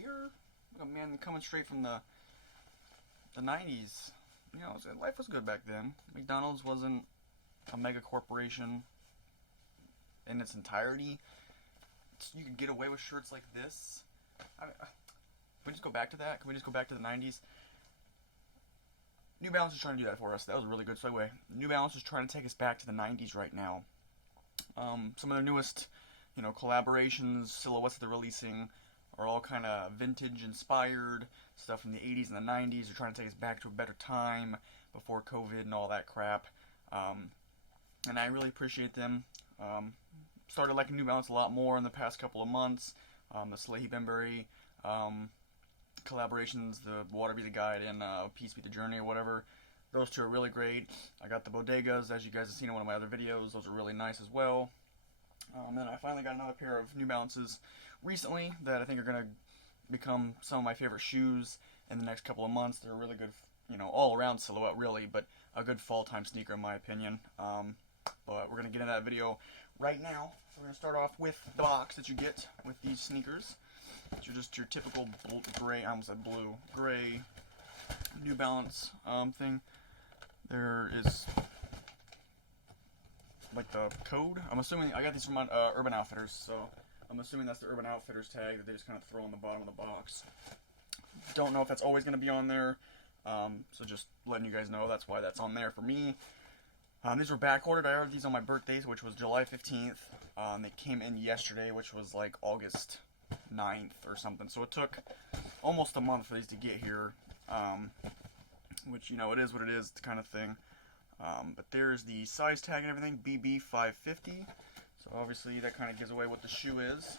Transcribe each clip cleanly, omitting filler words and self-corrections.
gear. Look, man, coming straight from the 90s. You know, life was good back then. McDonald's wasn't a mega corporation in its entirety. You could get away with shirts like this. Can we just go back to that? Can we just go back to the 90s? New Balance is trying to do that for us. That was a really good segue. New Balance is trying to take us back to the 90s right now. Some of their newest, collaborations, silhouettes that they're releasing are all kind of vintage inspired stuff from the 80s and the 90s. They're trying to take us back to a better time before COVID and all that crap. And I really appreciate them. Started liking New Balance a lot more in the past couple of months. The Salehi Bembury collaborations, the Water Be the Guide and Peace Be the Journey or whatever. Those two are really great. I got the Bodegas, as you guys have seen in one of my other videos. Those are really nice as well. Then I finally got another pair of New Balances recently that I think are going to become some of my favorite shoes in the next couple of months. They're a really good, all-around silhouette really, but a good fall-time sneaker in my opinion. But we're going to get into that video right now. So we're going to start off with the box that you get with these sneakers. Which are just your typical gray, I almost said blue, gray New Balance thing. There is like the code. I'm assuming, I got these from Urban Outfitters, so I'm assuming that's the Urban Outfitters tag that they just kind of throw on the bottom of the box. Don't know if that's always going to be on there, so just letting you guys know that's why that's on there for me. These were back ordered. I ordered these on my birthday, which was July 15th. They came in yesterday, which was like August 9th or something, so it took almost a month for these to get here, which, it is what it is kind of thing. But there's the size tag and everything, BB 550, so obviously that kind of gives away what the shoe is.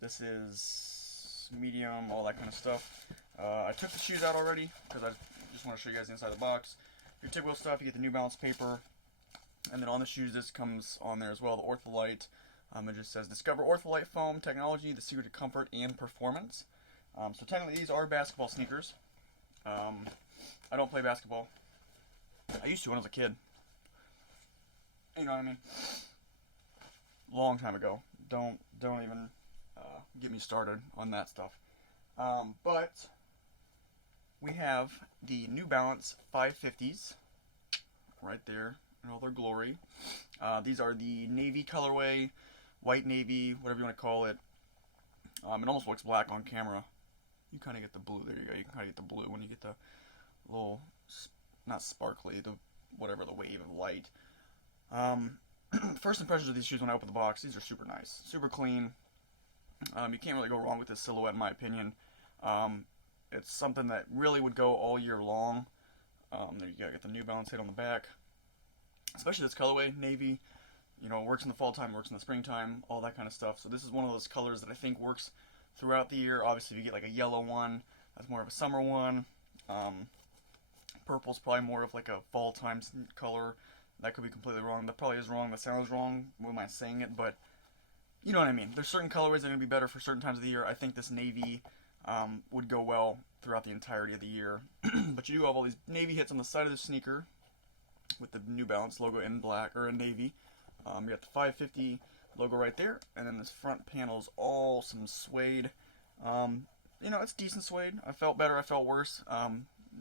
This is medium, all that kind of stuff. I took the shoes out already because I just want to show you guys the inside of the box. Your typical stuff, you get the New Balance paper, and then on the shoes this comes on there as well, the Ortholite. It just says, discover Ortholite foam technology, the secret to comfort and performance. So technically these are basketball sneakers. I don't play basketball. I used to when I was a kid. You know what I mean? Long time ago. Don't even get me started on that stuff. But we have the New Balance 550s right there in all their glory. These are the navy colorway, white navy, whatever you want to call it. It almost looks black on camera. You kind of get the blue. There you go. You can kind of get the blue when you get the little, not sparkly, the wave of light. First impressions of these shoes when I open the box, these are super nice, super clean. You can't really go wrong with this silhouette in my opinion. It's something that really would go all year long. There you go. Get the New Balance hit on the back. Especially this colorway, navy. It works in the fall time, works in the springtime, all that kind of stuff. So this is one of those colors that I think works throughout the year. Obviously, if you get like a yellow one, that's more of a summer one. Purple's probably more of like a fall time color. That could be completely wrong. That probably is wrong. That sounds wrong with my saying it, but you know what I mean. There's certain colorways that are going to be better for certain times of the year. I think this navy would go well throughout the entirety of the year. But you do have all these navy hits on the side of the sneaker with the New Balance logo in black or in navy. You got the 550 logo right there, and then this front panel is all some suede. It's decent suede. I felt better, I felt worse.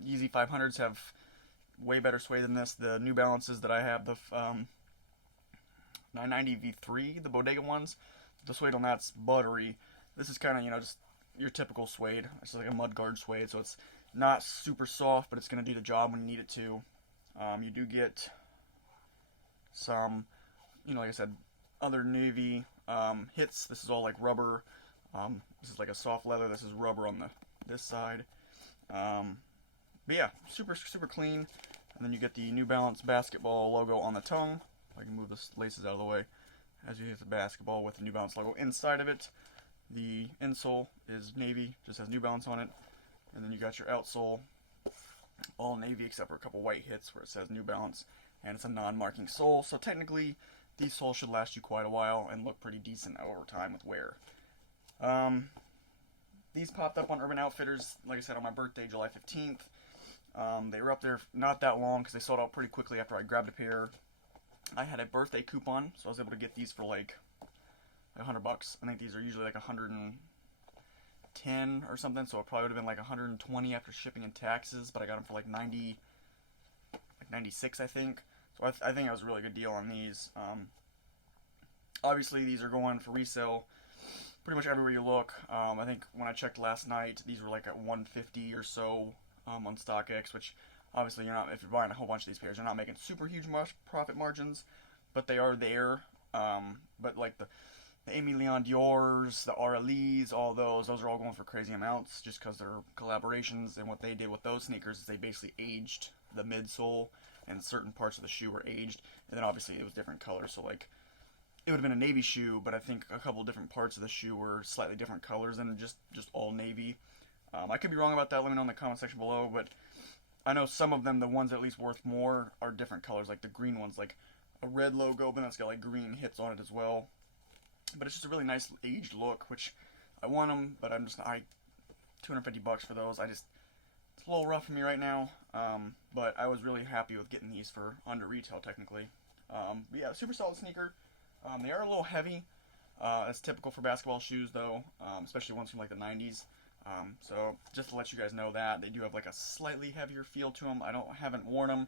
Yeezy 500s have way better suede than this. The New Balances that I have, the 990 V3, the Bodega ones, the suede on that's buttery. This is kind of, just your typical suede. It's like a mudguard suede, so it's not super soft, but it's going to do the job when you need it to. You do get some, like I said, other navy hits. This is all like rubber. This is like a soft leather. This is rubber on this side. But yeah, super clean. And then you get the New Balance basketball logo on the tongue. I can move the laces out of the way as you hit the basketball with the New Balance logo inside of it. The insole is navy, just has New Balance on it. And then you got your outsole, all navy except for a couple white hits where it says New Balance. And it's a non-marking sole, so technically these soles should last you quite a while and look pretty decent over time with wear. These popped up on Urban Outfitters, like I said, on my birthday, July 15th. They were up there not that long because they sold out pretty quickly after I grabbed a pair. I had a birthday coupon, so I was able to get these for like $100. I think these are usually like 100 and 110 or something, so it probably would have been like 120 after shipping and taxes, but I got them for like 90, like 96, I think. So I think that was a really good deal on these. Obviously, these are going for resale pretty much everywhere you look. I think when I checked last night, these were like at 150 or so on StockX, which obviously you're not, if you're buying a whole bunch of these pairs, you're not making super huge profit margins, but they are there. But like the Amy Leon Dior's, the RLEs, all those are all going for crazy amounts just because they're collaborations. And what they did with those sneakers is they basically aged the midsole, and certain parts of the shoe were aged. And then obviously it was different colors, so like it would have been a navy shoe, but I think a couple different parts of the shoe were slightly different colors than just all navy. I could be wrong about that. Let me know in the comment section below, but I know some of them, the ones at least worth more, are different colors. Like the green one's like a red logo, but then it's got like green hits on it as well. But it's just a really nice aged look, which I want them, but I'm just, $250 for those. It's a little rough for me right now, but I was really happy with getting these for under retail technically. But yeah, super solid sneaker. They are a little heavy. That's typical for basketball shoes though, especially ones from like the 90s. So just to let you guys know that, they do have like a slightly heavier feel to them. Haven't worn them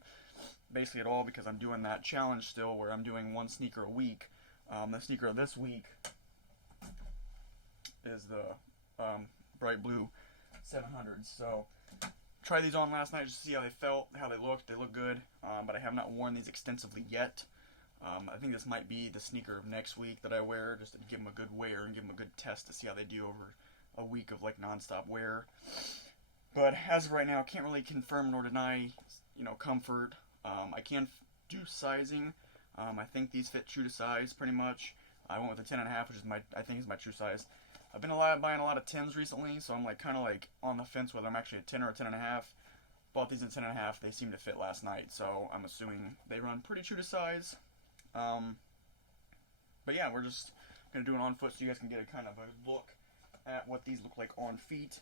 basically at all because I'm doing that challenge still where I'm doing one sneaker a week. The sneaker this week is the bright blue 700s. So tried these on last night just to see how they felt, how they looked. They look good, but I have not worn these extensively yet. I think this might be the sneaker of next week that I wear, just to give them a good wear and give them a good test to see how they do over a week of like non-stop wear. But as of right now, I can't really confirm nor deny, comfort. I can do sizing. I think these fit true to size pretty much. I went with a 10.5, which is I think is my true size. I've been buying a lot of 10s recently, so I'm like kind of like on the fence whether I'm actually a 10 or a 10.5. Bought these in 10.5. They seem to fit last night, so I'm assuming they run pretty true to size. But yeah, we're just gonna do it on foot so you guys can get a kind of a look at what these look like on feet.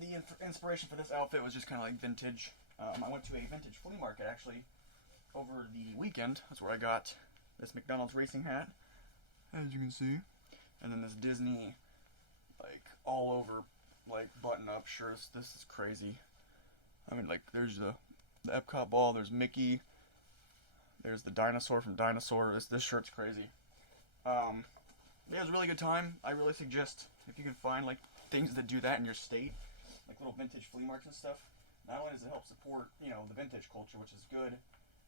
The inspiration for this outfit was just kind of like vintage. I went to a vintage flea market actually over the weekend. That's where I got this McDonald's racing hat, as you can see, and then this Disney, like all over, like button-up shirts. This is crazy. I mean, like there's the Epcot ball. There's Mickey. There's the dinosaur from Dinosaur. This shirt's crazy. Yeah, it was a really good time. I really suggest if you can find like things that do that in your state, like little vintage flea markets and stuff. Not only does it help support, the vintage culture, which is good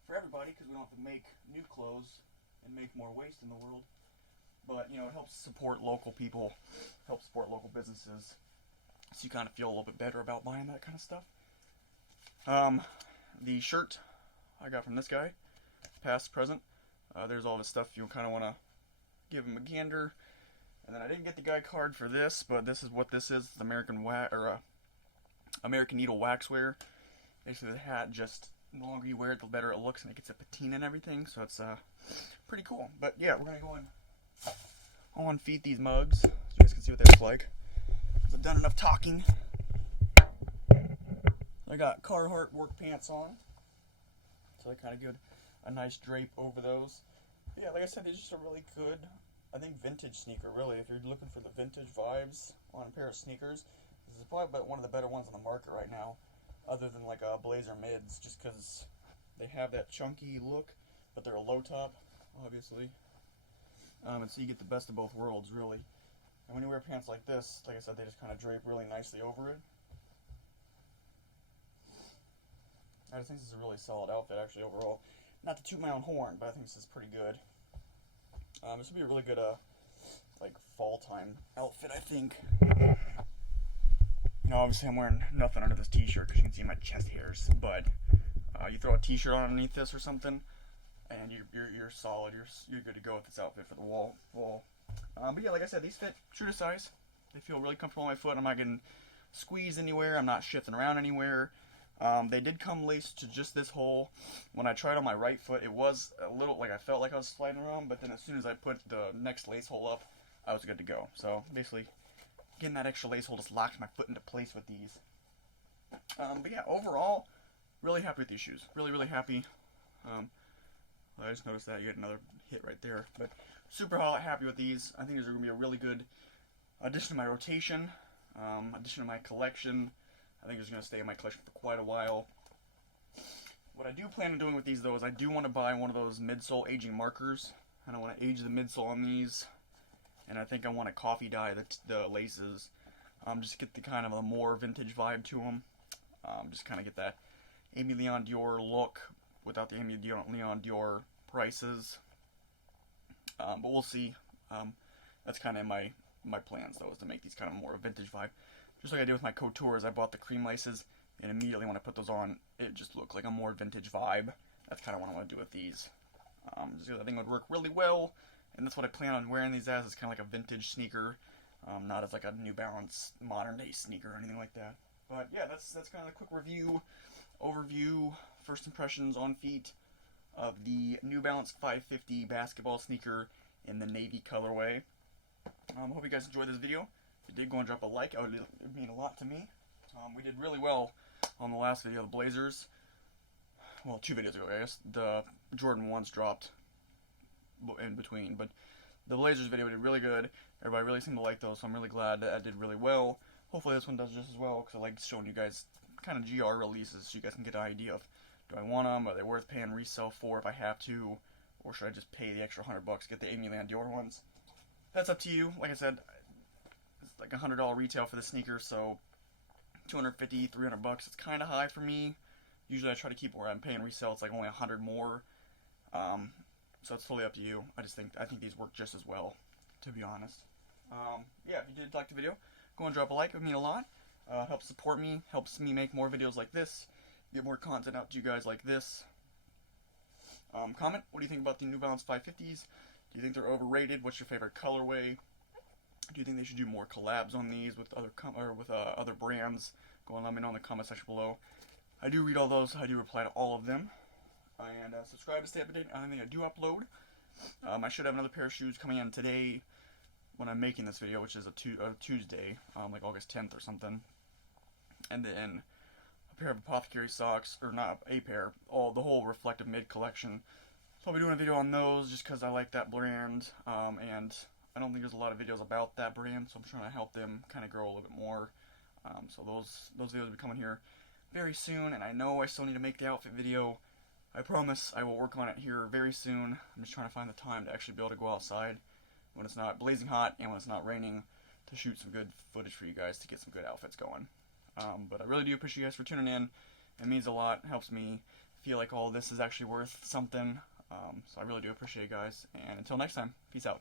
for everybody because we don't have to make new clothes and make more waste in the world, but it helps support local people, helps support local businesses, so you kind of feel a little bit better about buying that kind of stuff. The shirt I got from this guy, past, present. There's all this stuff you kind of want to give him a gander. And then I didn't get the guy card for this, but this is what this is. It's American Needle waxwear. Basically the hat, just the longer you wear it, the better it looks, and it gets a patina and everything, so it's pretty cool. But yeah, we're going to go on feet these mugs so you guys can see what they look like. I've done enough talking. I got Carhartt work pants on, so I kind of give a nice drape over those. But yeah, like I said, these are just a really good, I think, vintage sneaker, really. If you're looking for the vintage vibes on a pair of sneakers, this is probably one of the better ones on the market right now, other than like Blazer mids, just because they have that chunky look, but they're a low top, obviously. And so you get the best of both worlds, really. And when you wear pants like this, like I said, they just kind of drape really nicely over it. I just think this is a really solid outfit, actually, overall. Not to toot my own horn, but I think this is pretty good. This would be a really good, like, fall time outfit, I think. Obviously I'm wearing nothing under this t-shirt because you can see my chest hairs, but you throw a t-shirt on underneath this or something, and you're solid. You're good to go with this outfit for the fall. But yeah, like I said, these fit true to size. They feel really comfortable on my foot. I'm not getting squeezed anywhere. I'm not shifting around anywhere. They did come laced to just this hole. When I tried on my right foot, it was a little, like I felt like I was sliding around, but then as soon as I put the next lace hole up, I was good to go. So basically, getting that extra lace hole just locked my foot into place with these. But yeah, overall, really happy with these shoes. Really, really happy. I just noticed that you get another hit right there. But super happy with these. I think these are going to be a really good addition to my rotation. addition to my collection. I think it's going to stay in my collection for quite a while. What I do plan on doing with these, though, is I do want to buy one of those midsole aging markers, and I want to age the midsole on these, and I think I want to coffee dye the laces, just get the kind of a more vintage vibe to them, just kind of get that Amy Leon Dior look without the Amy Leon Dior prices, but we'll see. That's kind of my plans, though, is to make these kind of more a vintage vibe. Just like I did with my Couture, I bought the cream laces, and immediately when I put those on, it just looked like a more vintage vibe. That's kind of what I want to do with these. Just because I think it would work really well, and that's what I plan on wearing these as. It's kind of like a vintage sneaker, not as like a New Balance modern day sneaker or anything like that. But yeah, that's kind of a quick review, overview, first impressions on feet of the New Balance 550 basketball sneaker in the navy colorway. Hope you guys enjoyed this video. If you did, go and drop a like. It would mean a lot to me. We did really well on the last video, the Blazers. Well, 2 videos ago, I guess. The Jordan 1s dropped in between, but the Blazers video did really good. Everybody really seemed to like those, so I'm really glad that I did really well. Hopefully this one does just as well, because I like showing you guys kind of GR releases, so you guys can get an idea of, do I want them, are they worth paying resale for if I have to, or should I just pay the extra $100 to get the Amy Leon Dior ones? That's up to you. Like I said, it's like $100 retail for the sneaker, so $250, $300, it's kind of high for me. Usually I try to keep where I'm paying resale, it's like only $100 more. So it's totally up to you. I think these work just as well, to be honest. Yeah, if you did like the video, go and drop a like. It would mean a lot. Helps support me, helps me make more videos like this, get more content out to you guys like this. Comment, what do you think about the New Balance 550s? Do you think they're overrated? What's your favorite colorway? Do you think they should do more collabs on these with other brands? Go and let me know in the comment section below. I do read all those. I do reply to all of them. And subscribe to stay up to date on anything I do upload. I should have another pair of shoes coming in today when I'm making this video, which is a Tuesday, like August 10th or something. And then a pair of Apothecary socks, or not a pair, the whole Reflective Mid collection. So I'll be doing a video on those just because I like that brand, and I don't think there's a lot of videos about that brand, so I'm trying to help them kind of grow a little bit more. So those videos will be coming here very soon, and I know I still need to make the outfit video. I promise I will work on it here very soon. I'm just trying to find the time to actually be able to go outside when it's not blazing hot and when it's not raining to shoot some good footage for you guys to get some good outfits going. But I really do appreciate you guys for tuning in. It means a lot. It helps me feel like all this is actually worth something. So I really do appreciate you guys. And until next time, peace out.